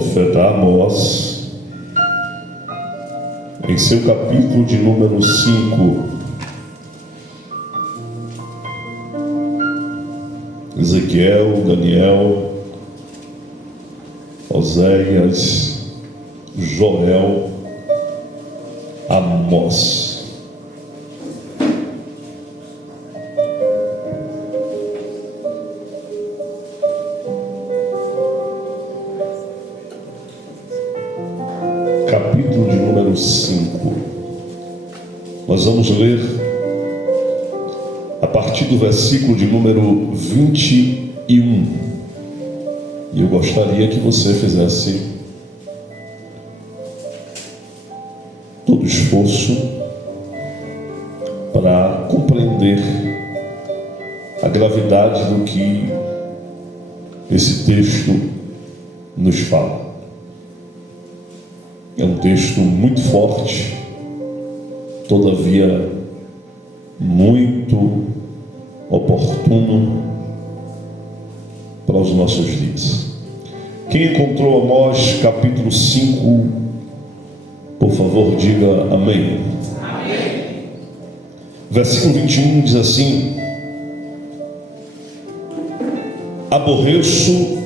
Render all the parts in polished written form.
profeta Amós, em seu capítulo de número 5. Ezequiel, Daniel, Oséias, Joel, Amós. Capítulo de número 5. Nós vamos ler a partir do versículo de número 21. E eu gostaria que você fizesse todo o esforço para compreender a gravidade do que esse texto nos fala. É um texto muito forte, todavia muito oportuno para os nossos dias. Quem encontrou Amós capítulo 5, por favor diga amém. Amém. Versículo 21 diz assim: aborreço,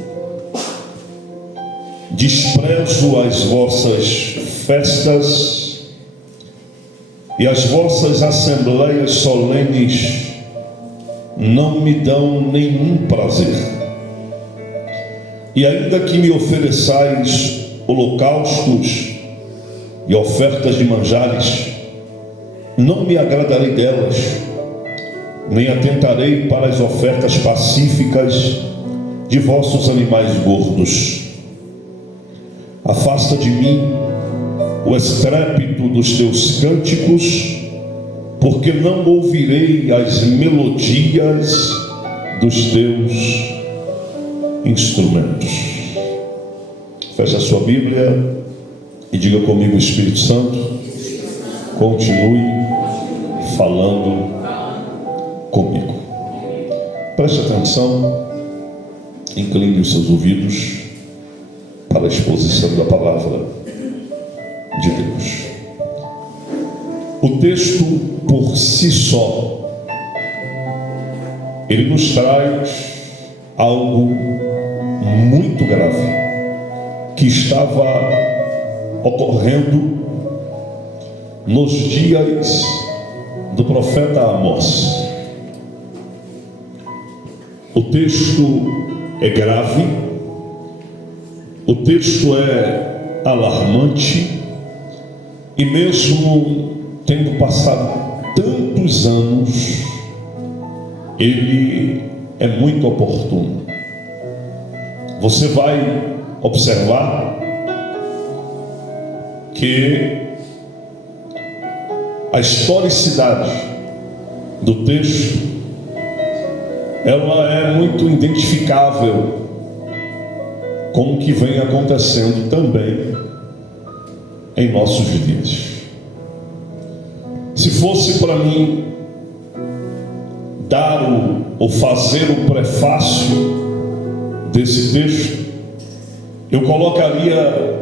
desprezo as vossas festas e as vossas assembleias solenes não me dão nenhum prazer. E ainda que me ofereçais holocaustos e ofertas de manjares, não me agradarei delas, nem atentarei para as ofertas pacíficas de vossos animais gordos. Afasta de mim o estrépito dos teus cânticos, porque não ouvirei as melodias dos teus instrumentos. Feche a sua Bíblia e diga comigo: Espírito Santo, continue falando comigo. Preste atenção, incline os seus ouvidos para a exposição da palavra de Deus. O texto por si só, ele nos traz algo muito grave que estava ocorrendo nos dias do profeta Amós. O texto é grave, o texto é alarmante, e mesmo tendo passado tantos anos, ele é muito oportuno. Você vai observar que a historicidade do texto, ela é muito identificável com o que vem acontecendo também em nossos dias. Se fosse para mim dar ou fazer o prefácio desse texto, eu colocaria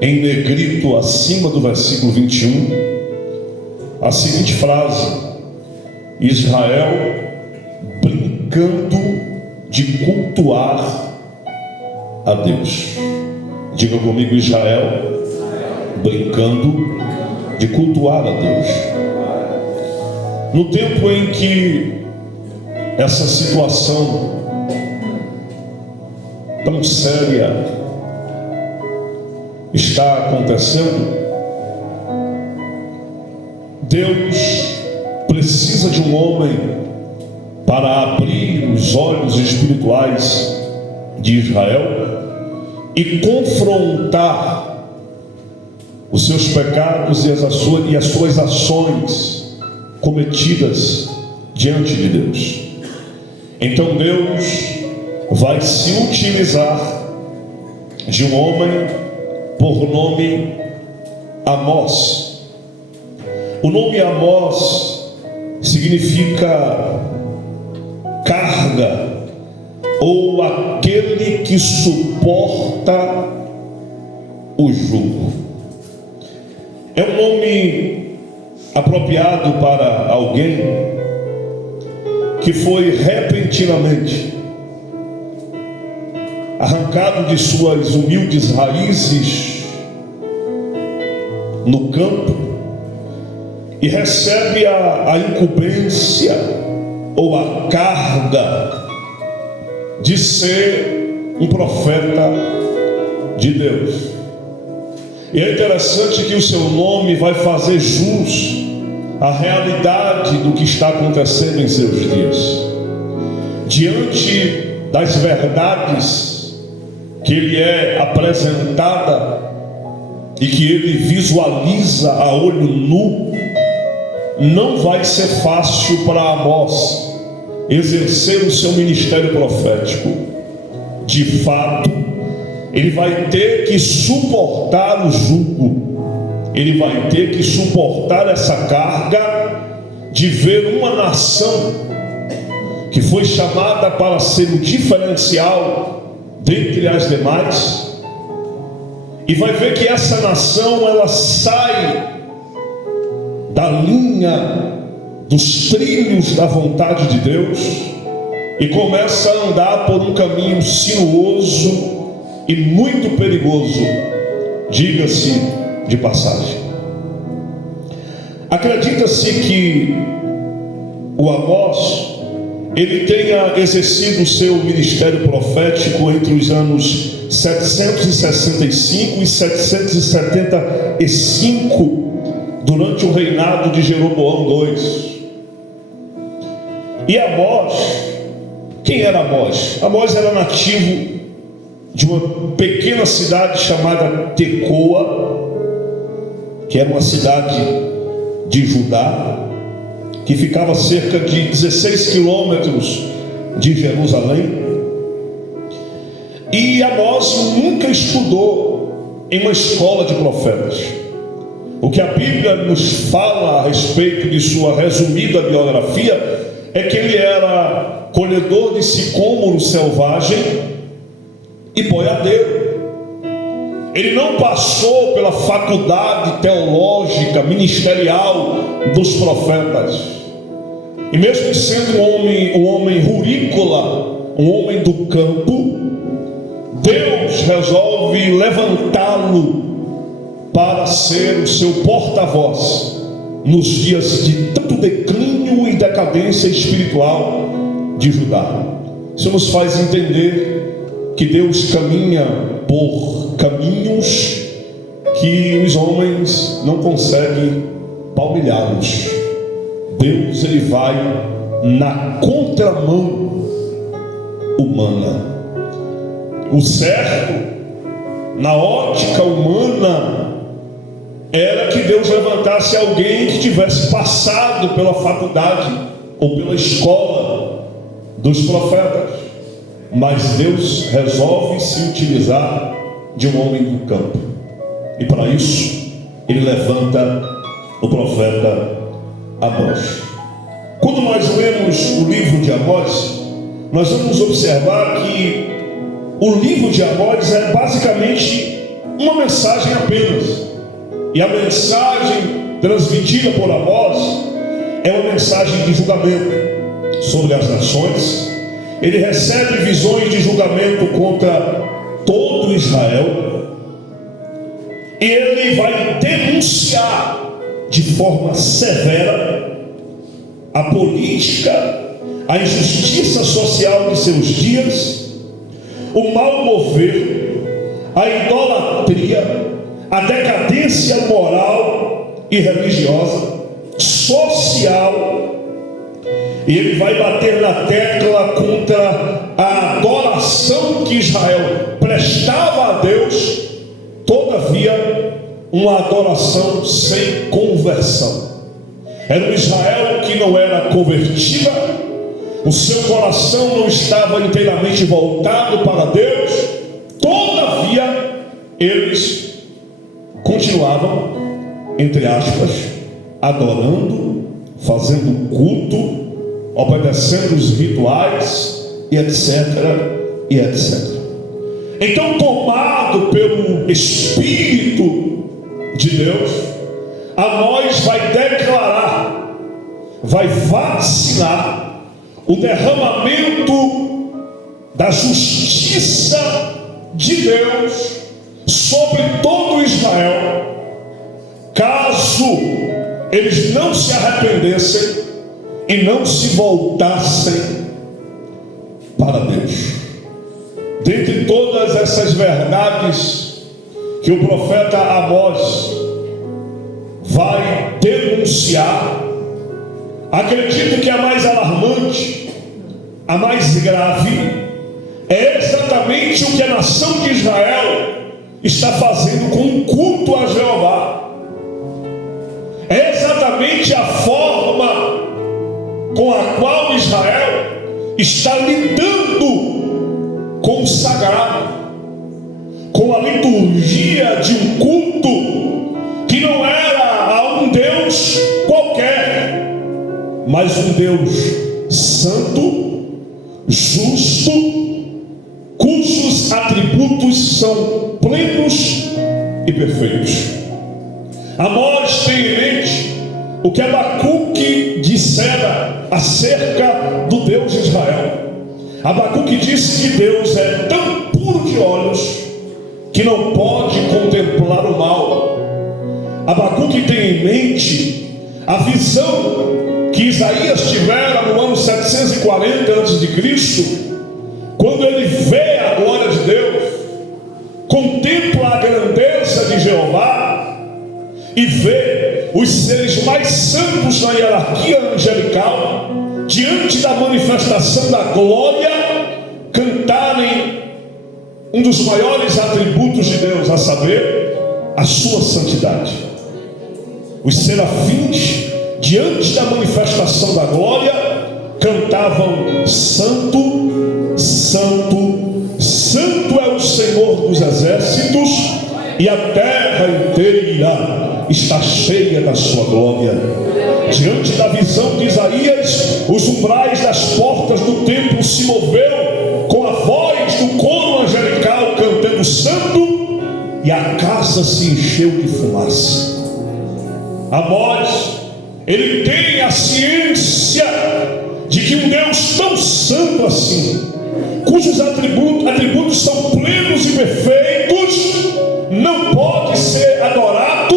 em negrito acima do versículo 21 a seguinte frase: Israel brincando de cultuar a Deus. Diga comigo: Israel brincando de cultuar a Deus. No tempo em que essa situação tão séria está acontecendo, Deus precisa de um homem para abrir os olhos espirituais de Israel e confrontar os seus pecados e as suas ações cometidas diante de Deus. Então Deus vai se utilizar de um homem por nome Amós. O nome Amós significa carga ou aquele que suporta o jugo. É um nome apropriado para alguém que foi repentinamente arrancado de suas humildes raízes no campo e recebe a incumbência ou a carga de ser um profeta de Deus. E é interessante que o seu nome vai fazer jus à realidade do que está acontecendo em seus dias. Diante das verdades que ele é apresentada e que ele visualiza a olho nu, não vai ser fácil para Amós exercer o seu ministério profético. De fato, ele vai ter que suportar o jugo, ele vai ter que suportar essa carga de ver uma nação que foi chamada para ser o diferencial dentre as demais, e vai ver que essa nação ela sai da linha dos trilhos da vontade de Deus e começa a andar por um caminho sinuoso e muito perigoso, diga-se de passagem. Acredita-se que o Amós ele tenha exercido o seu ministério profético entre os anos 765 e 775 durante o reinado de Jeroboão II. E Amós, quem era Amós? Amós era nativo de uma pequena cidade chamada Tecoa, que era uma cidade de Judá, que ficava a cerca de 16 quilômetros de Jerusalém. E Amós nunca estudou em uma escola de profetas. O que a Bíblia nos fala a respeito de sua resumida biografia é que ele era colhedor de sicômoro selvagem e boiadeiro. Ele não passou pela faculdade teológica, ministerial dos profetas. E mesmo sendo um homem rurícola, um homem do campo, Deus resolve levantá-lo para ser o seu porta-voz nos dias de tanto declínio e decadência espiritual de Judá. Isso nos faz entender que Deus caminha por caminhos que os homens não conseguem palmilhá-los. Deus ele vai na contramão humana. O certo, na ótica humana, era que Deus levantasse alguém que tivesse passado pela faculdade ou pela escola dos profetas. Mas Deus resolve se utilizar de um homem do campo. E para isso, ele levanta o profeta Amós. Quando nós lemos o livro de Amós, nós vamos observar que o livro de Amós é basicamente uma mensagem apenas. E a mensagem transmitida por Amós é uma mensagem de julgamento sobre as nações. Ele recebe visões de julgamento contra todo Israel. E ele vai denunciar de forma severa a política, a injustiça social de seus dias, o mau mover, a idolatria, a decadência moral e religiosa, social. E ele vai bater na tecla contra a adoração que Israel prestava a Deus, todavia uma adoração sem conversão. Era um Israel que não era convertida, o seu coração não estava inteiramente voltado para Deus, todavia eles continuavam, entre aspas, adorando, fazendo culto, obedecendo os rituais e etc. e etc. Então, tomado pelo Espírito de Deus, Amós vai declarar, vai vacinar o derramamento da justiça de Deus sobre todo Israel, caso eles não se arrependessem e não se voltassem para Deus. Dentre todas essas verdades que o profeta Amós vai denunciar, acredito que a mais alarmante, a mais grave, é exatamente o que a nação de Israel está fazendo com o culto a Jeová. É exatamente a forma com a qual Israel está lidando com o sagrado, com a liturgia de um culto que não era a um Deus qualquer, mas um Deus santo, justo, cujos atributos são plenos e perfeitos. Amós tem em mente o que Abacuque dissera acerca do Deus de Israel. Abacuque disse que Deus é tão puro de olhos que não pode contemplar o mal. Abacuque tem em mente a visão que Isaías tivera no ano 740 a.C., quando ele vê a glória de Deus, contempla a grandeza de Jeová e vê os seres mais santos na hierarquia angelical, diante da manifestação da glória, cantarem um dos maiores atributos de Deus, a saber, a sua santidade. Os serafins, diante da manifestação da glória, cantavam: Santo, Santo, Santo é o Senhor dos exércitos, e a terra inteira está cheia da sua glória. Diante da visão de Isaías, os umbrais das portas do templo se moveram com a voz do coro angelical cantando santo, e a casa se encheu de fumaça. Amós, ele tem a ciência de que um Deus tão santo assim, cujos atributos são plenos e perfeitos, não pode ser adorado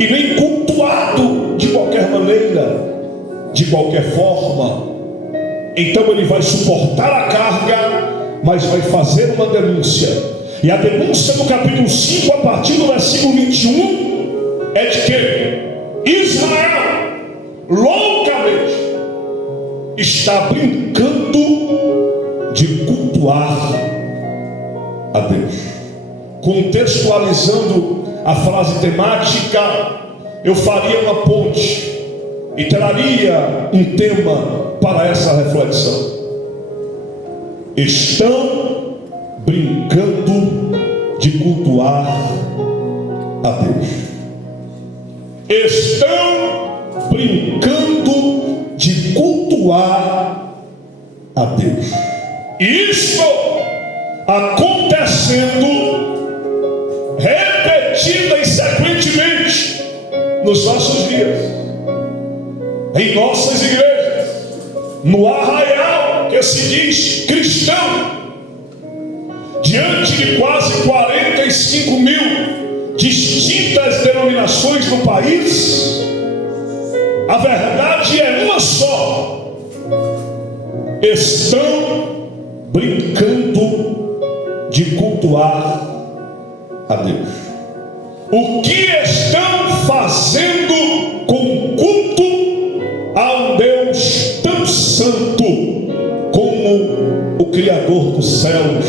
e nem cultuado de qualquer maneira, de qualquer forma. Então ele vai suportar a carga, mas vai fazer uma denúncia. E a denúncia no capítulo 5, a partir do versículo 21, é de que Israel loucamente está brincando de cultuar a Deus. Contextualizando a frase temática, eu faria uma ponte e traria um tema para essa reflexão. Estão brincando de cultuar a Deus. Estão brincando de cultuar a Deus. Isso acontecendo repetida e sequentemente nos nossos dias, em nossas igrejas, no arraial que se diz cristão, diante de quase 45 mil distintas denominações no país. A verdade é uma só: estão brincando de cultuar a Deus. O que estão fazendo com o culto a um Deus tão santo como o Criador dos céus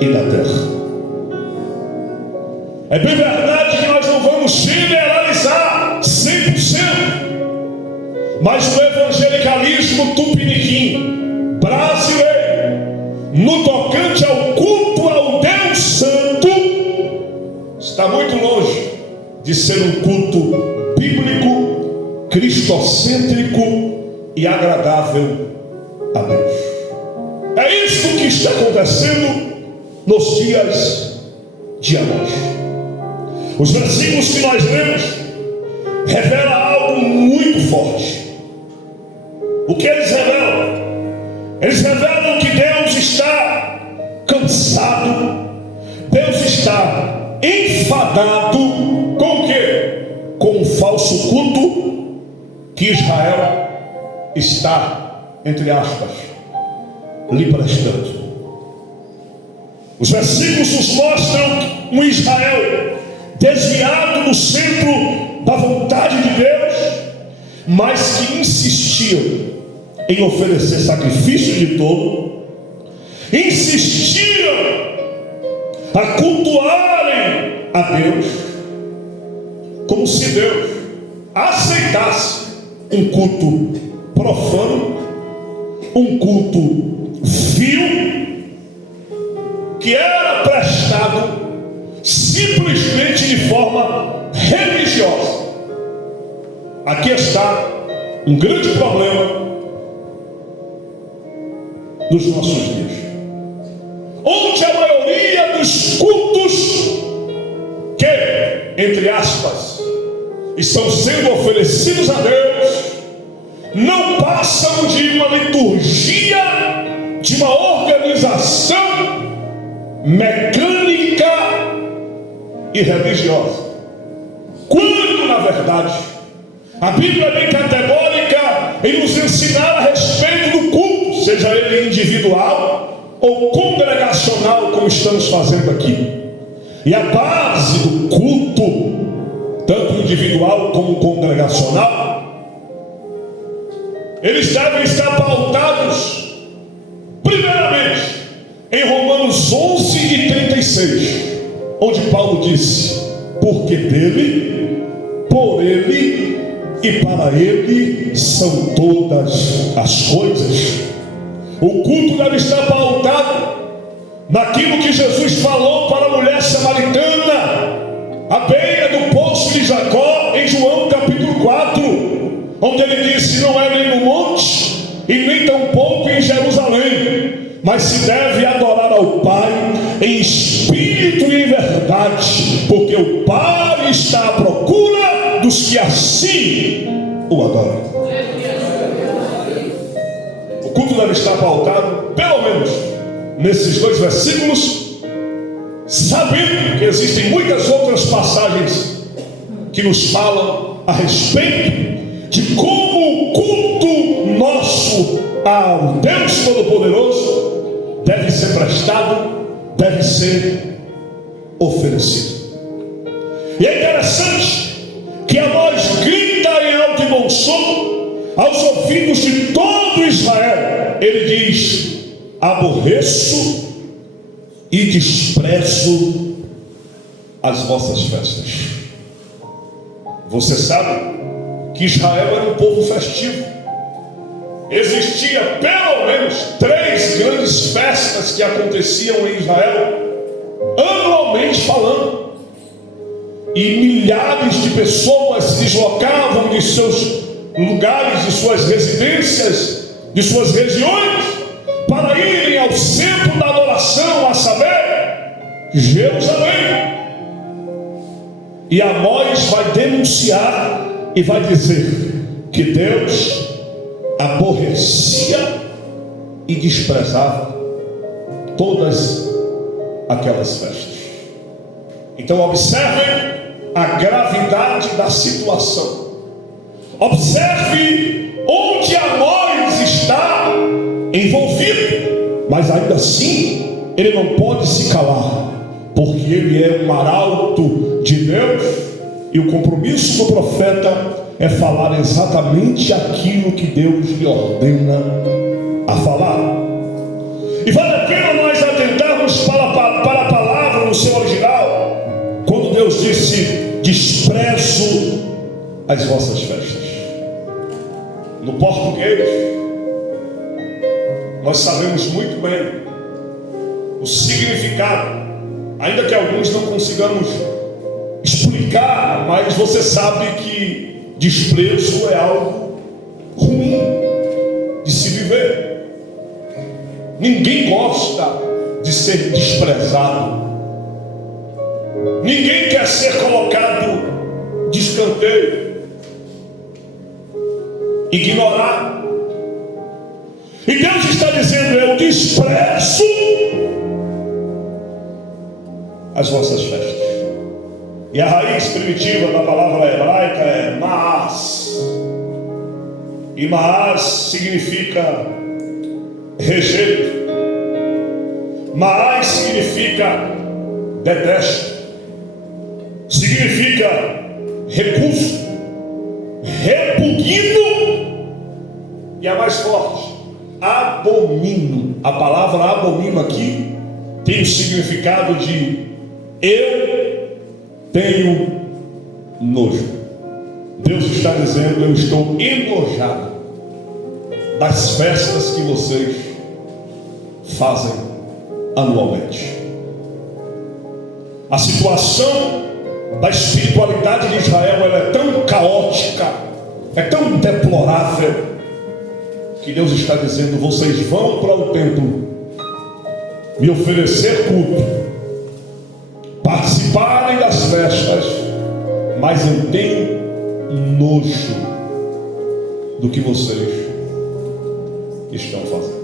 e da terra? É bem verdade que nós não vamos generalizar 100%, mas o evangelicalismo tupiniquim brasileiro, no tocante ao culto ao Deus Santo, está muito longe de ser um culto bíblico, cristocêntrico e agradável a Deus. É É isso que está acontecendo nos dias de Amós. Os versículos que nós lemos revelam algo muito forte. O que eles revelam? Eles revelam que Deus está cansado, Deus está enfadado com o quê? Com o falso culto que Israel está, entre aspas, lhe prestando. Os versículos nos mostram um Israel desviado do centro da vontade de Deus, mas que insistiam em oferecer sacrifício de touro, insistiam a cultuarem a Deus, como se Deus aceitasse um culto profano, um culto vil, que era prestado simplesmente de forma religiosa. Aqui está um grande problema nos nossos dias, onde a maioria dos cultos que, entre aspas, estão sendo oferecidos a Deus, não passam de uma liturgia, de uma organização mecânica e religiosa, quando na verdade a Bíblia é bem categórica em nos ensinar a respeito do culto, seja ele individual ou congregacional, como estamos fazendo aqui. E a base do culto, tanto individual como congregacional, eles devem estar pautados primeiramente em Romanos 11:36, onde Paulo disse: porque dele, por ele e para ele são todas as coisas. O culto deve estar pautado naquilo que Jesus falou para a mulher samaritana à beira do poço de Jacó, em João capítulo 4, onde ele disse: não é nem no monte e nem tampouco em Jerusalém, mas se deve adorar ao Pai em espírito e em verdade, porque o Pai está à procura dos que assim o adoram. O culto deve estar pautado, pelo menos nesses dois versículos, sabendo que existem muitas outras passagens que nos falam a respeito de como o culto nosso ao Deus Todo-Poderoso deve ser prestado, deve ser oferecido. E é interessante que Amós grita em alto e bom som aos ouvidos de todo Israel. Ele diz: aborreço e desprezo as vossas festas. Você sabe que Israel era um povo festivo. Existia pelo menos 3 grandes festas que aconteciam em Israel, anualmente falando, e milhares de pessoas se deslocavam de seus lugares, de suas residências, de suas regiões, para irem ao centro da adoração, a saber, Jerusalém. E Amós vai denunciar e vai dizer que Deus aborrecia e desprezava todas aquelas festas. Então observem a gravidade da situação. Observe onde Amós está envolvido, mas ainda assim ele não pode se calar, porque ele é um arauto de Deus, e o compromisso do profeta é falar exatamente aquilo que Deus lhe ordena a falar. E vale a pena nós atentarmos para a palavra no seu original, quando Deus disse: desprezo as vossas festas. No português, nós sabemos muito bem o significado, ainda que alguns não consigamos explicar, mas você sabe que desprezo é algo ruim de se viver. Ninguém gosta de ser desprezado. Ninguém quer ser colocado de escanteio, ignorado. E Deus está dizendo: eu desprezo as vossas festas. E a raiz primitiva da palavra hebraica é Maás. E Maás significa rejeito. Maás significa detesto. Significa recuso, repugno. E a mais forte, abomino. A palavra abomino aqui tem o significado de eu tenho nojo. Deus está dizendo: eu estou enojado das festas que vocês fazem anualmente. A situação da espiritualidade de Israel, ela é tão caótica, é tão deplorável, que Deus está dizendo: vocês vão para o templo me oferecer culto, participarem das festas, mas eu tenho nojo do que vocês estão fazendo.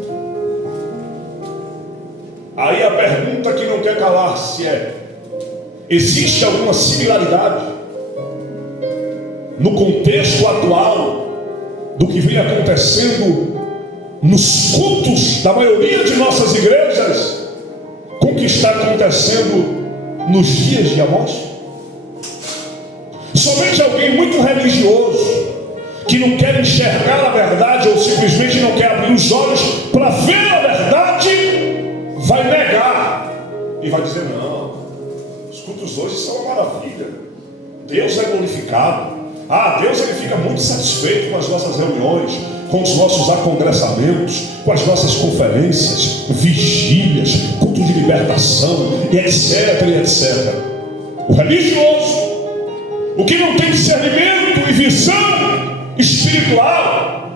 Aí a pergunta que não quer calar-se é: existe alguma similaridade no contexto atual do que vem acontecendo nos cultos da maioria de nossas igrejas com o que está acontecendo nos dias de Amós? Somente alguém muito religioso, que não quer enxergar a verdade, ou simplesmente não quer abrir os olhos para ver a verdade, vai negar e vai dizer: não, os cultos hoje são uma maravilha, Deus é glorificado. Deus, ele fica muito satisfeito com as nossas reuniões, com os nossos acongressamentos, com as nossas conferências, vigílias, culto de libertação, e etc, e etc. O religioso, o que não tem discernimento e visão espiritual,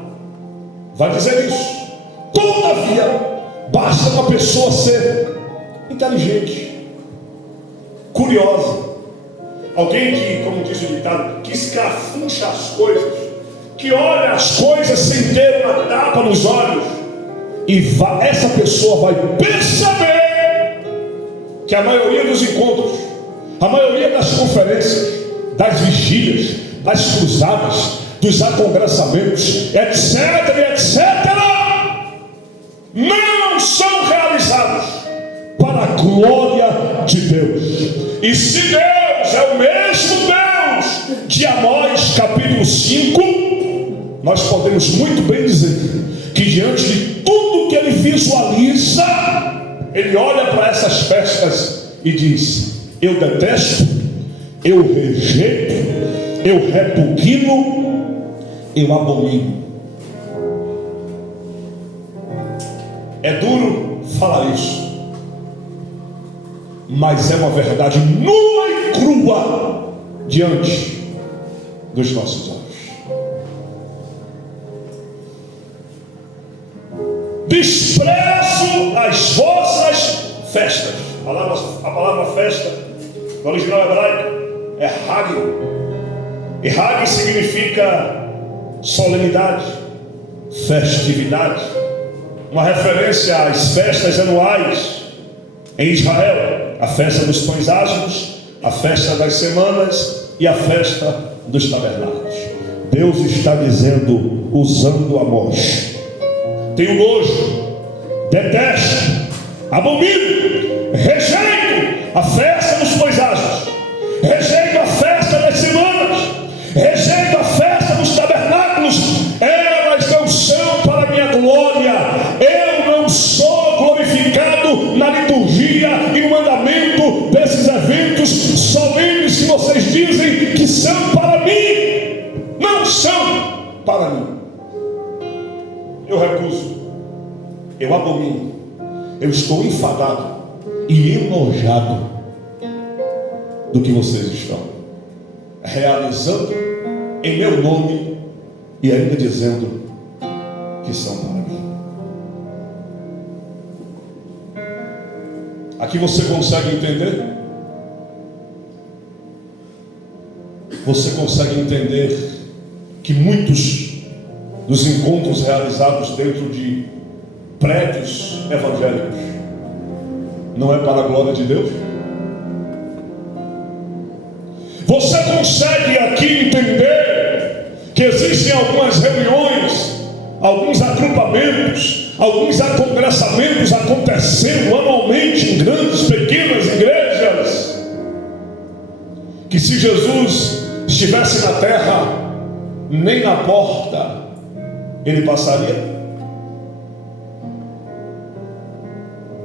vai dizer isso. Todavia, basta uma pessoa ser inteligente, curiosa, alguém que, como diz o ditado, que escrafuncha as coisas, que olha as coisas sem ter uma tapa nos olhos, e essa pessoa vai perceber que a maioria dos encontros, a maioria das conferências, das vigílias, das cruzadas, dos acongressamentos, etc, etc, não são realizados para a glória de Deus. E se Deus é o mesmo Deus de Amós capítulo 5, nós podemos muito bem dizer que diante de tudo que ele visualiza, ele olha para essas festas e diz: eu detesto, eu rejeito, eu repugno, eu abomino. É duro falar isso, mas é uma verdade nua e crua diante dos nossos olhos. Desprezo as vossas festas. A palavra festa no original hebraico é Hag. E Hag significa solenidade, festividade, uma referência às festas anuais em Israel: a festa dos pães ázimos, a festa das semanas e a festa dos tabernáculos. Deus está dizendo, usando Amós: tenho nojo, detesto, abomino, rejeito a festa dos pães ázimos, rejeito a festa das semanas, rejeito a festa dos tabernáculos. Elas não são para a minha glória. Eu não sou glorificado na liturgia e no mandamento desses eventos solenes que vocês dizem que são para mim. Não são para mim. Eu recuso, eu abomino, eu estou enfadado e enojado do que vocês estão realizando em meu nome e ainda dizendo que são para mim. Aqui você consegue entender? Você consegue entender que muitos dos encontros realizados dentro de prédios evangélicos não é para a glória de Deus? Você consegue aqui entender que existem algumas reuniões, alguns agrupamentos, alguns congressamentos acontecendo anualmente em grandes, pequenas igrejas, que se Jesus estivesse na terra, nem na porta ele passaria?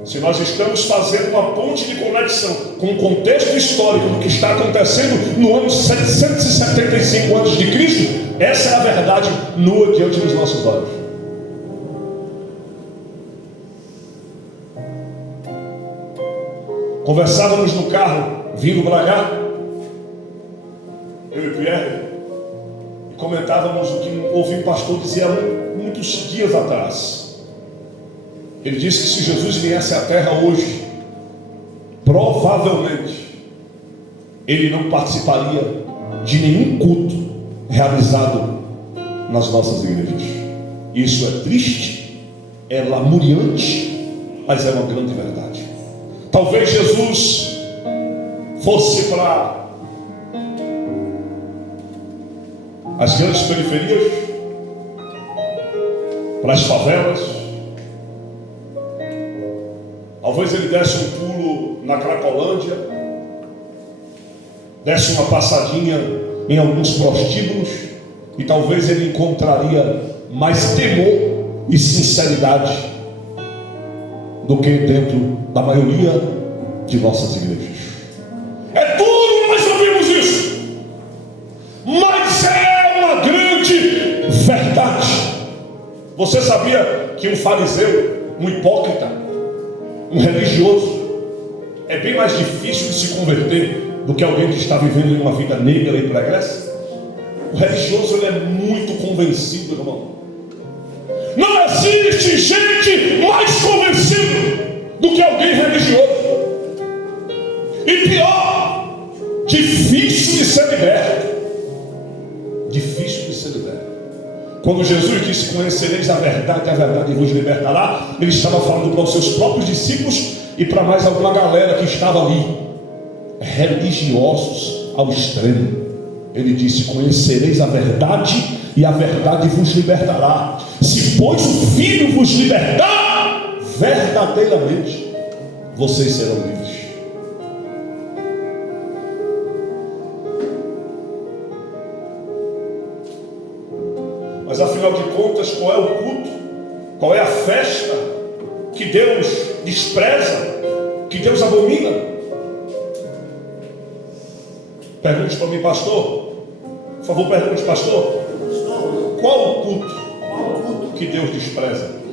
Se nós estamos fazendo uma ponte de conexão com o contexto histórico do que está acontecendo no ano 775 a.C., essa é a verdade nua diante dos nossos olhos. Conversávamos no carro, vindo para cá, eu e Pierre, e comentávamos o que ouvi o pastor dizer há muitos dias atrás. Ele disse que se Jesus viesse à terra hoje, provavelmente ele não participaria de nenhum culto realizado nas nossas igrejas. Isso é triste, é lamuriante, mas é uma grande verdade. Talvez Jesus fosse para as grandes periferias, para as favelas. Talvez ele desse um pulo na Cracolândia, desse uma passadinha em alguns prostíbulos, e talvez ele encontraria mais temor e sinceridade do que dentro da maioria de nossas igrejas. É duro nós ouvimos isso, mas é uma grande verdade. Você sabia que um fariseu, um hipócrita, um religioso, é bem mais difícil de se converter do que alguém que está vivendo uma vida negra e pregressa? O religioso, ele é muito convencido, irmão. Não existe gente mais convencida do que alguém religioso. E pior, difícil de ser liberto. Difícil de ser liberto. Quando Jesus disse: conhecereis a verdade vos libertará, ele estava falando para os seus próprios discípulos e para mais alguma galera que estava ali, religiosos ao extremo. Ele disse: conhecereis a verdade e a verdade vos libertará. Se pois o Filho vos libertar, verdadeiramente vocês serão livres. Mas afinal de contas, qual é o culto? Qual é a festa que Deus despreza, que Deus abomina? Pergunte para mim, pastor. Por favor, pergunte, pastor. Qual o culto que Deus despreza?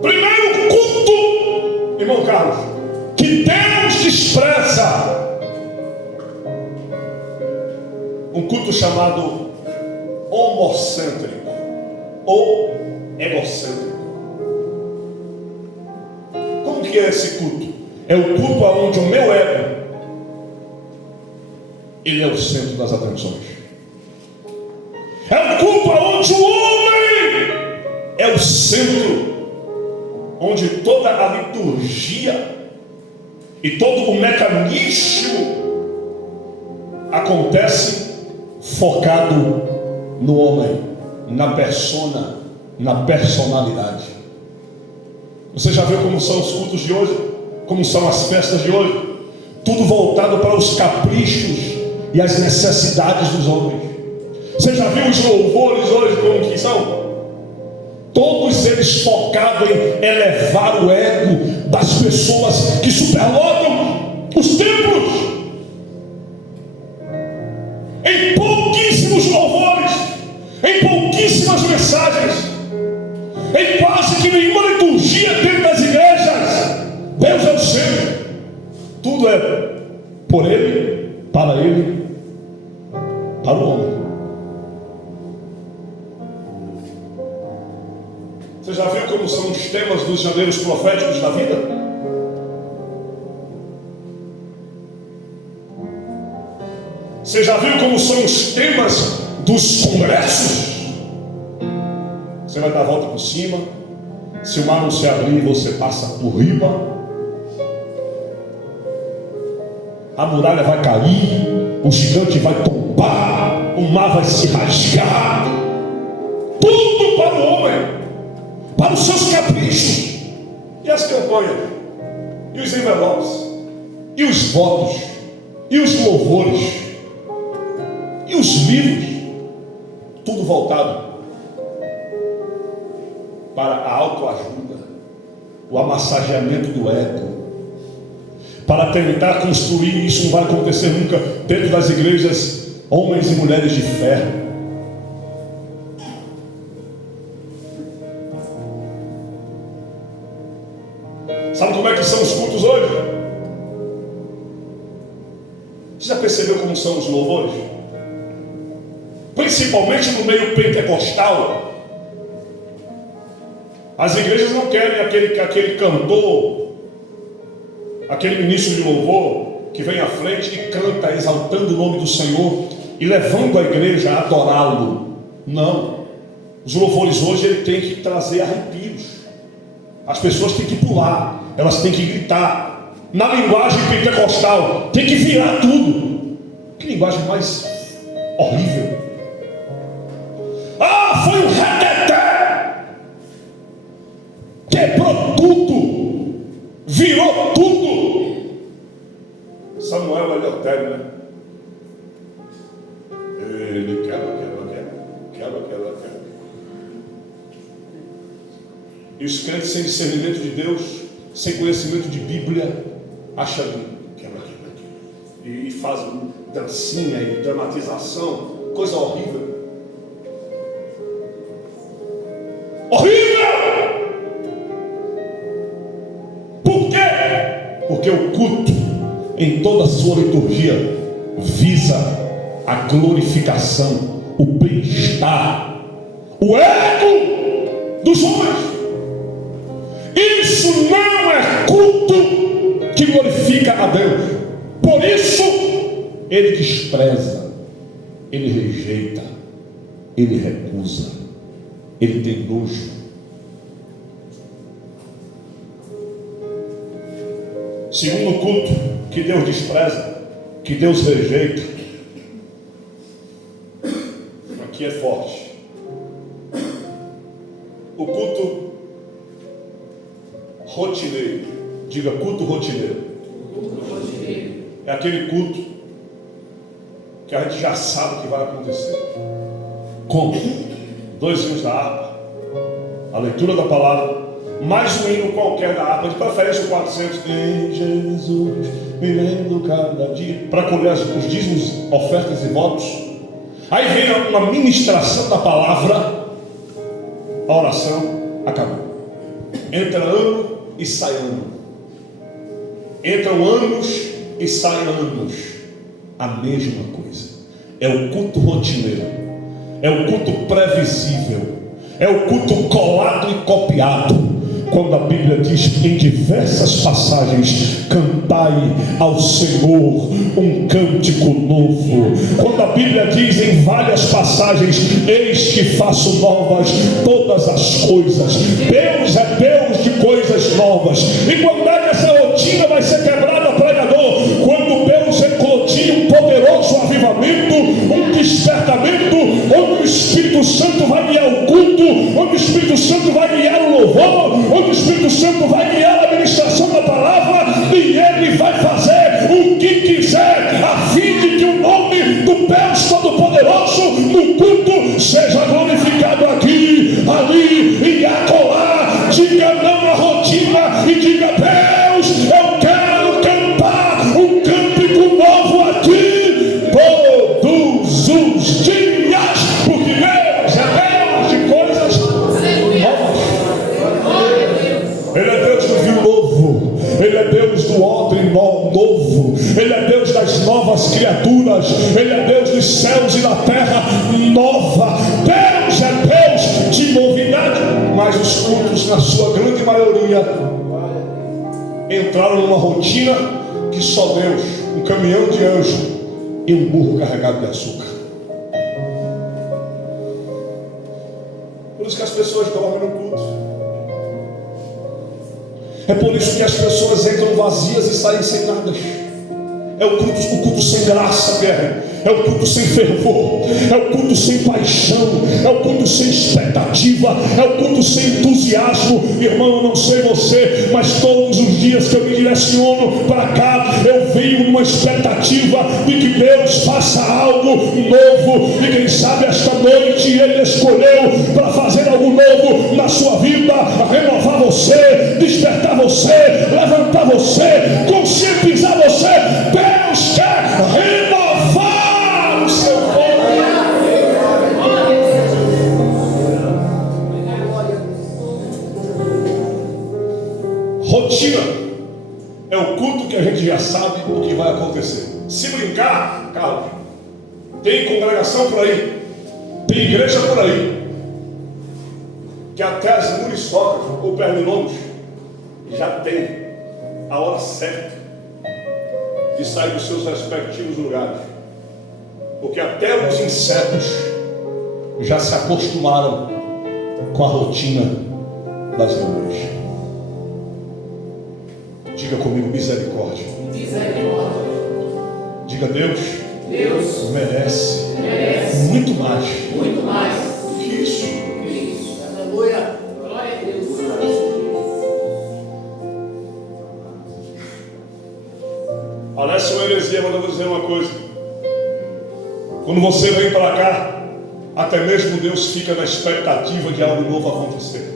Primeiro culto, irmão Carlos, que Deus despreza, um culto chamado homocêntrico ou egocêntrico. Como que é esse culto? É o culto onde o meu ego, ele é o centro das atenções. É o culto onde o homem é o centro, onde toda a liturgia e todo o mecanismo acontece focado no homem, na persona, na personalidade. Você já viu como são os cultos de hoje? Como são as festas de hoje? Tudo voltado para os caprichos e as necessidades dos homens. Você já viu os louvores hoje como que são? Todos eles focados em elevar o ego das pessoas que superlotam os templos. Em pouquíssimos louvores, em pouquíssimas mensagens, em quase que nenhuma liturgia dentro das igrejas, Deus é o centro. Tudo é por Ele, para Ele, para o homem. Você já viu como são os temas dos janeiros proféticos da vida? Você já viu como são os temas dos congressos? Você vai dar a volta por cima. Se o mar não se abrir, você passa por riba. A muralha vai cair, o gigante vai tombar, o mar vai se rasgar. Tudo para o homem, para os seus caprichos. E as campanhas, e os envelopes, e os votos, e os louvores, e os livros, tudo voltado para a autoajuda, o amassageamento do ego, para tentar construir. Isso não vai acontecer nunca dentro das igrejas, homens e mulheres de fé. Sabe como é que são os cultos hoje? Você já percebeu como são os louvores? Principalmente no meio pentecostal. As igrejas não querem aquele cantor, aquele ministro de louvor que vem à frente e canta exaltando o nome do Senhor e levando a igreja a adorá-lo. Não. Os louvores hoje ele tem que trazer arrepios. As pessoas têm que pular, elas têm que gritar. Na linguagem pentecostal, tem que virar tudo. Que linguagem mais horrível. Ah, foi um reteté. Quebrou tudo. Virou tudo. Samuel Eleutério, né? Ele quebra. E os crentes sem discernimento de Deus, sem conhecimento de Bíblia, acham quebra. E fazem dancinha e dramatização, coisa horrível. Horrível! Por quê? Porque o culto, em toda a sua liturgia, visa a glorificação, o bem-estar, o ego dos homens. Isso não é culto que glorifica a Deus. Por isso ele despreza, ele rejeita, ele recusa, ele tem nojo. Segundo culto que Deus despreza, que Deus rejeita, aqui é forte. O culto rotineiro. Diga culto rotineiro. É aquele culto que a gente já sabe o que vai acontecer. Como? 2 hinos da harpa, a leitura da palavra, mais um hino qualquer da harpa, de preferência o 400. Em Jesus, me lembro cada dia, para colher os dízimos, ofertas e votos. Aí vem uma ministração da palavra, a oração acabou. Entra ano e sai ano. Entram anos e saem anos. A mesma coisa. É o culto rotineiro. É o culto previsível. É o culto colado e copiado. Quando a Bíblia diz em diversas passagens: cantai ao Senhor um cântico novo. Quando a Bíblia diz em várias passagens: eis que faço novas todas as coisas. Deus é Deus de coisas novas. E quando é que essa rotina vai ser quebrada, pregador? Quando Deus eclodir um poderoso avivamento, um despertamento, onde o Espírito Santo vai guiar o culto, onde o Espírito Santo vai guiar o louvor, onde o Espírito Santo vai guiar a administração da palavra, e ele vai fazer o que quiser, a fim de que o nome do Deus Todo-Poderoso no culto seja glorificado aqui, ali e acolá. Diga não à rotina e diga: Deus, eu quero cantar um cântico novo a ti todos os dias, porque Deus é Deus de coisas novas. Ele é Deus do vinho novo, ele é Deus do odre novo, ele é Deus das novas criaturas, ele é Deus dos céus e da terra nova. Deus é Deus de novidade. Mas os cultos, na sua grande maioria, entraram numa rotina que só Deus, um caminhão de anjo, e um burro carregado de açúcar. Por isso que as pessoas dormem no culto. É por isso que as pessoas entram vazias e saem sem nada. É o culto sem graça, guerra. É o culto sem fervor, é o culto sem paixão, é o culto sem expectativa, é o culto sem entusiasmo. Irmão, eu não sei você, mas todos os dias que eu me direciono para cá, eu venho numa expectativa de que Deus faça algo novo. E quem sabe esta noite Ele escolheu para fazer algo novo na sua vida, renovar você, despertar você, levantar você, conscientizar você. Deus quer renovar o seu povo. Rotina é o culto que a gente já sabe o que vai acontecer. Se brincar, calma. Tem congregação por aí, tem igreja por aí, que até as muriçocas ou pernilongos já tem a hora certa de sair dos seus respectivos lugares, porque até os insetos já se acostumaram com a rotina das reuniões. Diga comigo, misericórdia. Misericórdia. Diga, Deus merece muito mais do que isso. Aleluia. Glória a Deus. Parece uma heresia, mas eu vou dizer uma coisa. Quando você vem para cá, até mesmo Deus fica na expectativa de algo novo acontecer.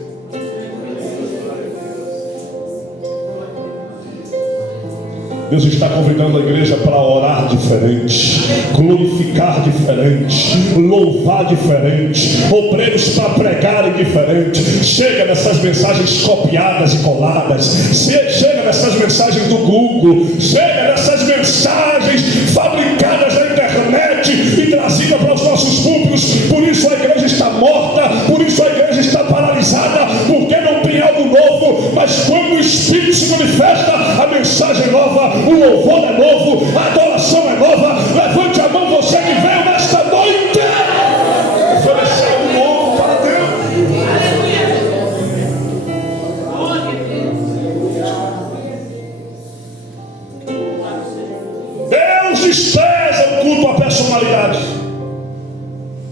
Deus está convidando a igreja para orar diferente, glorificar diferente, louvar diferente, obreiros para pregarem diferente. Chega dessas mensagens copiadas e coladas, chega dessas mensagens do Google, chega dessas mensagens fabricadas na internet e trazidas para os nossos púlpitos. Por isso a igreja está morta, por isso a igreja está paralisada, porque não tem algo novo. Mas quando o Espírito se manifesta, a mensagem é nova, o louvor é novo, a adoração é nova. Levante a mão, você que veio nesta noite oferecer algo novo para Deus. Deus despreza o culto à personalidade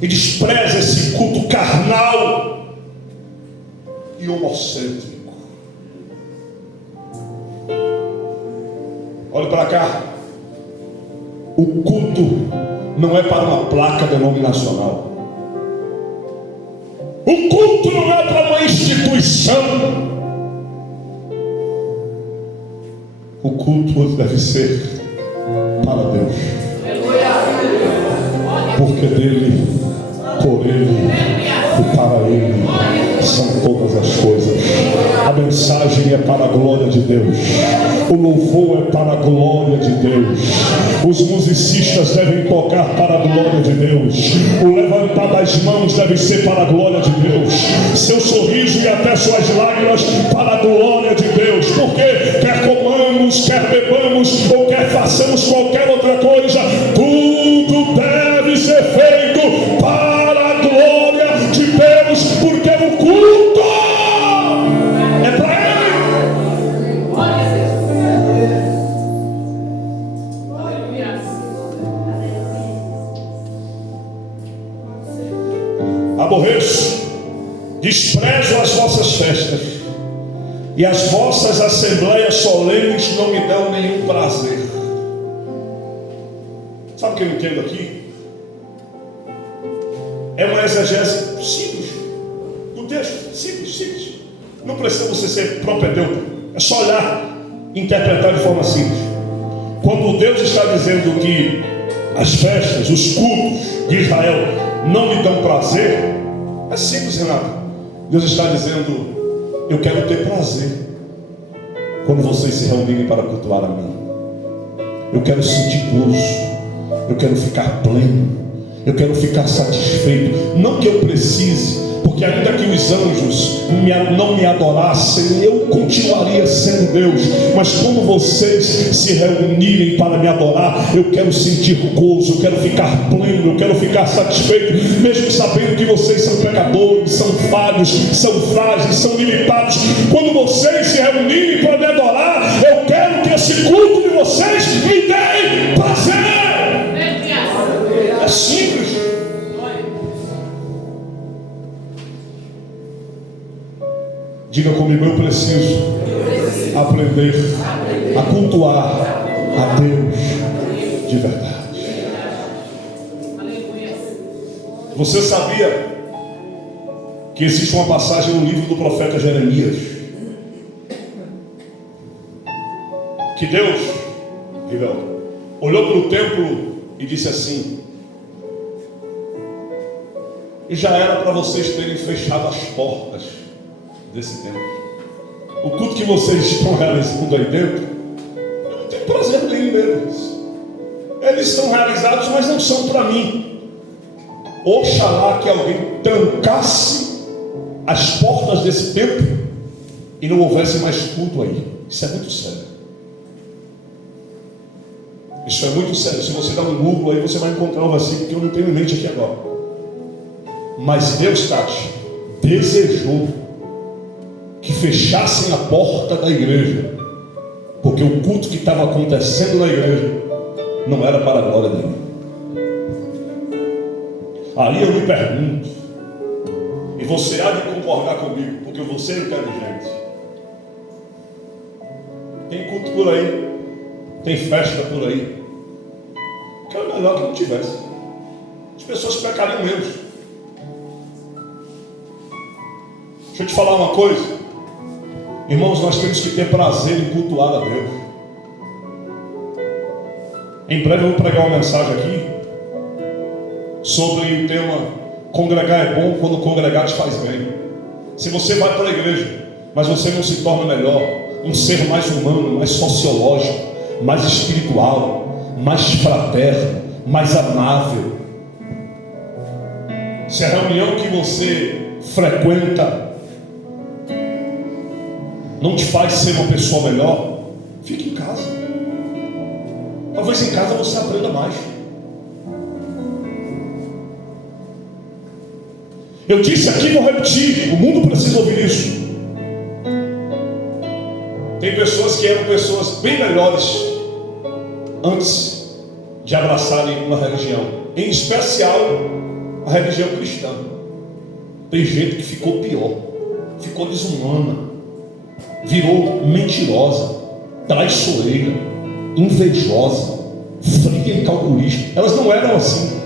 e despreza esse culto carnal e homocêntrico. Olhe para cá. O culto não é para uma placa denominacional. O culto não é para uma instituição. O culto deve ser para Deus. Porque dele, por ele e para ele são todas as coisas. A mensagem é para a glória de Deus. O louvor é para a glória de Deus. Os musicistas devem tocar para a glória de Deus. O levantar das mãos deve ser para a glória de Deus. Seu sorriso e até suas lágrimas para a glória de Deus. Porque quer comamos, quer bebamos ou quer façamos qualquer outra coisa, tudo deve ser feito para a glória de Deus. Porque o culto é para Ele. Aborreço, desprezo as vossas festas, e as vossas assembleias solenes não me dão nenhum prazer. Sabe o que eu entendo aqui? É uma exegese simples do texto, simples. Não precisa você ser propedêutico, é só olhar e interpretar de forma simples. Quando Deus está dizendo que as festas, os cultos de Israel não lhe dão prazer, é simples, Renato. Deus está dizendo: eu quero ter prazer quando vocês se reunirem para cultuar a mim. Eu quero sentir gozo, eu quero ficar pleno, Eu quero ficar satisfeito. Não que eu precise, porque ainda que os anjos não me adorassem, eu continuaria sendo Deus. Mas quando vocês se reunirem para me adorar, eu quero sentir gozo, eu quero ficar pleno, eu quero ficar satisfeito, mesmo sabendo que vocês são pecadores, são falhos, são frágeis, são limitados. Quando vocês se reunirem para me adorar, eu quero que esse culto de vocês me dê prazer. É simples. Diga comigo, eu preciso aprender a cultuar a Deus de verdade. Você sabia que existe uma passagem no livro do profeta Jeremias que Deus, olhou para o templo e disse assim: e já era para vocês terem fechado as portas desse templo. O culto que vocês estão realizando aí dentro, eu não tenho prazer nenhum neles. Eles são realizados, mas não são para mim. Oxalá que alguém trancasse as portas desse templo e não houvesse mais culto aí. Isso é muito sério. Isso é muito sério. Se você dar um Google aí, você vai encontrar um versículo que eu não tenho em mente aqui agora. Mas Deus, Tati, desejou que fechassem a porta da igreja, porque o culto que estava acontecendo na igreja não era para a glória dele. Aí eu me pergunto, e você há de concordar comigo, porque você é inteligente. Tem culto por aí, tem festa por aí, que era melhor que não tivesse. As pessoas pecariam menos. Deixa eu te falar uma coisa, irmãos, nós temos que ter prazer em cultuar a Deus. Em breve eu vou pregar uma mensagem aqui sobre o tema: congregar é bom quando congregar te faz bem. Se você vai para a igreja, mas você não se torna melhor, um ser mais humano, mais sociológico, mais espiritual, mais fraterno, mais amável, se a reunião que você frequenta não te faz ser uma pessoa melhor, fique em casa. Talvez em casa você aprenda mais. Eu disse aqui, vou repetir, o mundo precisa ouvir isso. Tem pessoas que eram pessoas bem melhores antes de abraçarem uma religião, em especial a religião cristã. Tem gente que ficou pior, ficou desumana, virou mentirosa, traiçoeira, invejosa, fria e calculista. Elas não eram assim.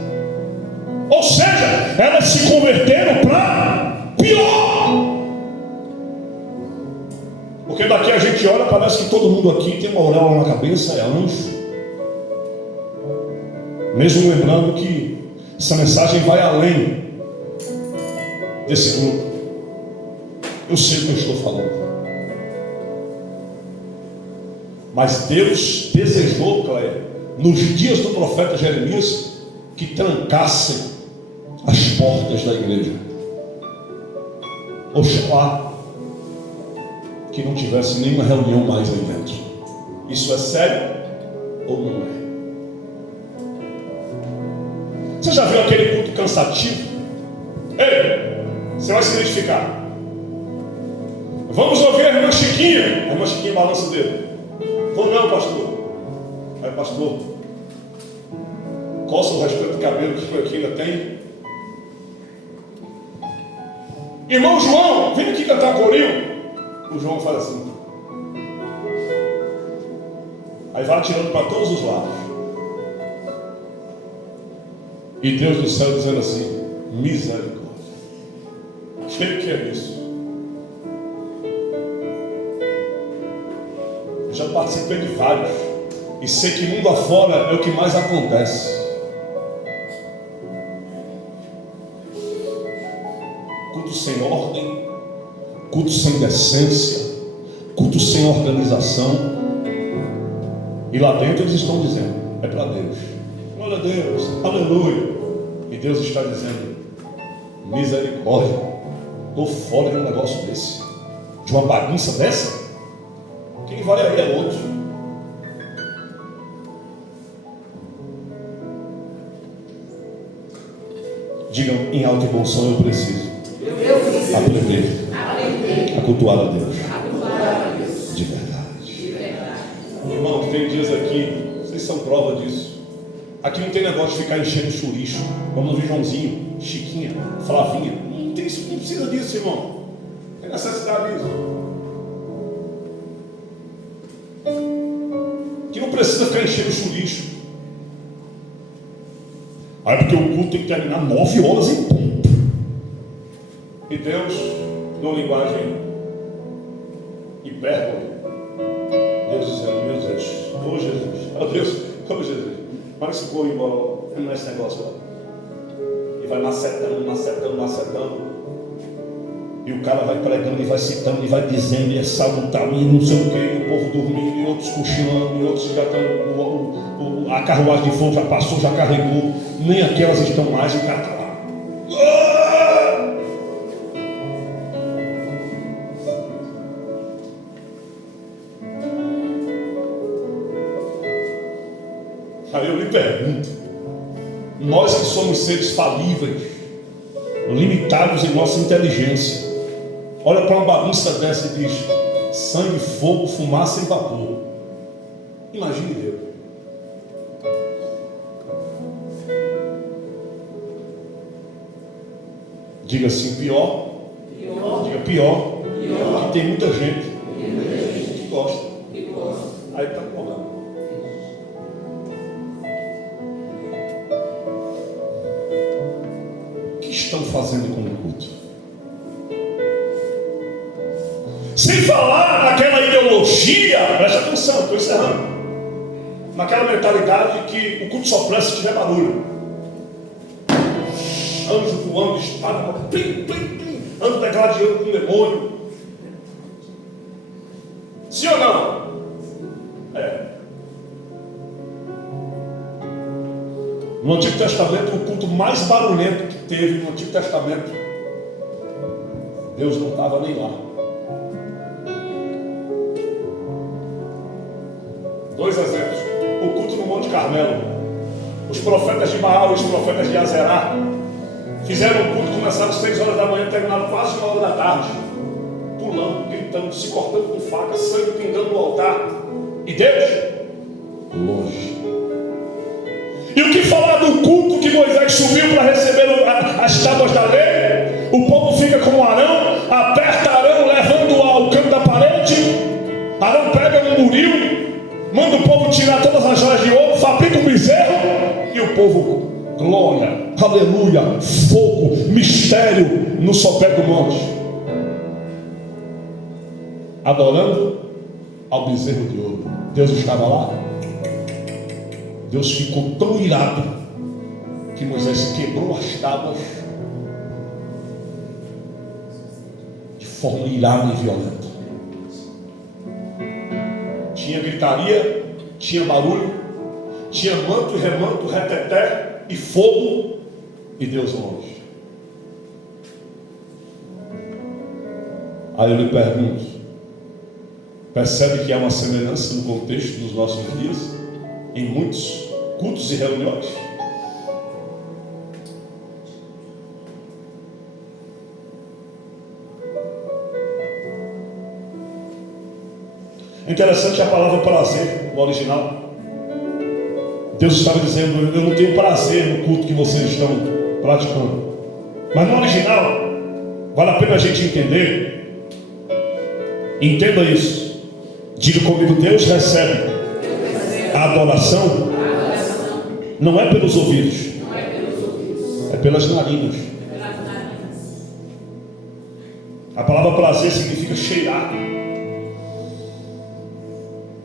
Ou seja, elas se converteram para pior. Porque daqui a gente olha, parece que todo mundo aqui tem uma auréola na cabeça, é anjo. Mesmo lembrando que essa mensagem vai além desse grupo. Eu sei o que eu estou falando. Mas Deus desejou, Cléia, nos dias do profeta Jeremias, que trancassem as portas da igreja. Oxalá que não tivesse nenhuma reunião mais aí dentro. Isso é sério ou não é? Você já viu aquele culto cansativo? Ei, você vai se identificar. Vamos ouvir a irmã Chiquinha. A irmã Chiquinha balança o dedo. Vou não, pastor. Aí, pastor, coça o restante do cabelo que aqui ainda tem. Irmão João, vem aqui cantar um corinho. O João faz assim. Aí vai tirando para todos os lados. E Deus do céu dizendo assim: misericórdia. Quem que é isso? Eu já participei de vários e sei que mundo afora é o que mais acontece. Culto sem ordem, culto sem decência, culto sem organização. E lá dentro eles estão dizendo: é para Deus. Glória a Deus, aleluia. E Deus está dizendo: misericórdia, estou fora de um negócio desse, de uma bagunça dessa. Quem vai aí é outro. Digam em alto e bom som: eu preciso aprender a cultuar a Deus de verdade. Irmãos, tem dias aqui, vocês são prova disso. Aqui não tem negócio de ficar enchendo churicho. Vamos ver Joãozinho, Chiquinha, Flavinha. Não tem isso, não precisa disso, irmão. Não tem necessidade disso. Que não precisa ficar enchendo churicho. Aí porque o culto tem que terminar 9 horas em ponto. E Deus, numa linguagem hipérbole, Deus dizendo: meu Deus, oh Jesus, oh Deus, oh Jesus, para esse povo embora, terminar esse negócio lá. E vai macetando. E o cara vai pregando, e vai citando, e vai dizendo, e é salmo tal, e não sei o que, e o povo dormindo, e outros cochilando, e outros já estão, a carruagem de fogo já passou, já carregou, nem aquelas estão mais, e o cara está lá. Aí eu lhe pergunto: nós que somos seres falíveis, limitados em nossa inteligência, olha para uma bagunça dessa e diz: sangue, fogo, fumaça e vapor. Imagine Deus. Diga assim: pior. Diga pior. Que tem muita gente que gosta. Aí está o problema. O que estão fazendo com o culto? Sem falar naquela ideologia, presta atenção, estou encerrando, naquela mentalidade que o culto só presta se tiver barulho. Anjo voando, espada, plim, plim, plim, anjo degladiando com o demônio. Sim ou não? É. No Antigo Testamento, o culto mais barulhento que teve no Antigo Testamento, Deus não estava nem lá. 2 exemplos. O culto no Monte Carmelo. Os profetas de Baal e os profetas de Azerá fizeram o culto, começaram às 6 horas da manhã, terminaram quase 1 hora da tarde, pulando, gritando, se cortando com faca, sangue pingando no altar. E Deus? Longe. E o que falar do culto que Moisés subiu para receber as tábuas da lei? O povo fica como Arão, aperta Arão, levando-o ao canto da parede. Arão pega um buril, manda o povo tirar todas as joias de ouro, fabrica um bezerro, e o povo, glória, aleluia, fogo, mistério no sopé do monte, adorando ao bezerro de ouro. Deus estava lá. Deus ficou tão irado que Moisés quebrou as tábuas de forma irada e violenta. Tinha gritaria, tinha barulho, tinha manto e remanto, reteté e fogo, e Deus longe. Aí eu lhe pergunto: percebe que há uma semelhança no contexto dos nossos dias, em muitos cultos e reuniões? Interessante a palavra prazer no original. Deus estava dizendo: eu não tenho prazer no culto que vocês estão praticando. Mas no original, vale a pena a gente entender. Entenda isso. Diga comigo: Deus recebe a adoração não é pelos ouvidos, é pelas narinas. A palavra prazer significa cheirar.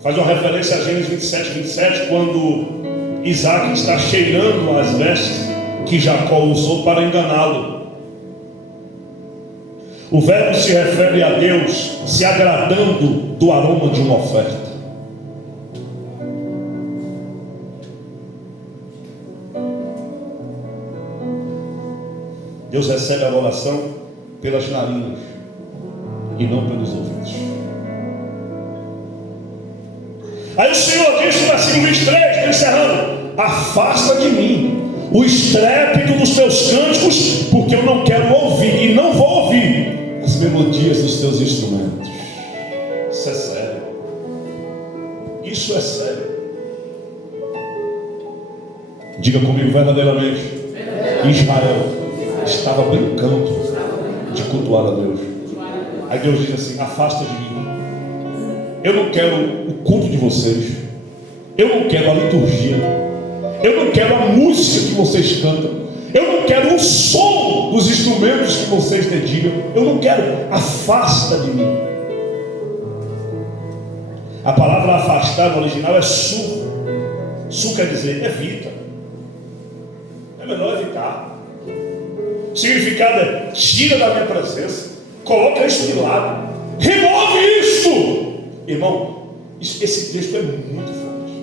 Faz uma referência a Gênesis 27, quando Isaac está cheirando as vestes que Jacó usou para enganá-lo. O verbo se refere a Deus se agradando do aroma de uma oferta. Deus recebe a oração pelas narinas e não pelos ouvidos. Aí o Senhor diz no versículo 23, encerrando: afasta de mim o estrépito dos teus cânticos, porque eu não quero ouvir e não vou ouvir as melodias dos teus instrumentos. Isso é sério. Isso é sério. Diga comigo verdadeiramente: Israel estava brincando de cultuar a Deus. Aí Deus diz assim: afasta de mim. Eu não quero o culto de vocês. Eu não quero a liturgia. Eu não quero a música que vocês cantam. Eu não quero o som dos instrumentos que vocês dedicam. Eu não quero. Afasta de mim. A palavra afastar no original é su. Su quer dizer evita. É melhor evitar. O significado é: tira da minha presença, coloca isso de lado, remove isso. Irmão, esse texto é muito forte.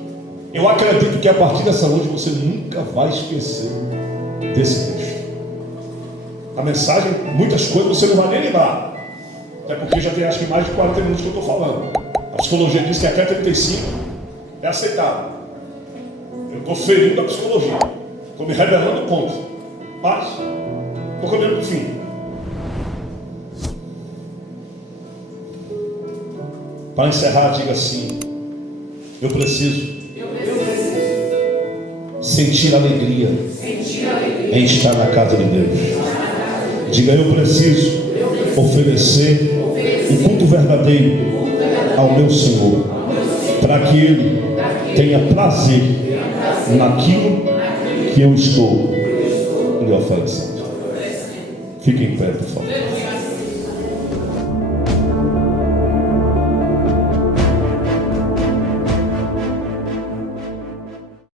Eu acredito que a partir dessa noite você nunca vai esquecer desse texto. A mensagem, muitas coisas você não vai nem lembrar, até porque já tem acho que mais de 40 minutos que eu estou falando. A psicologia diz que até 35 é aceitável. Eu estou ferindo a psicologia, estou me rebelando contra, mas estou caminhando para o fim. Para encerrar, diga assim: eu preciso sentir alegria em estar na casa de Deus. Diga: eu preciso oferecer o culto verdadeiro ao meu Senhor, para que Ele tenha prazer naquilo que eu estou lhe oferecendo. Fique em pé, por favor.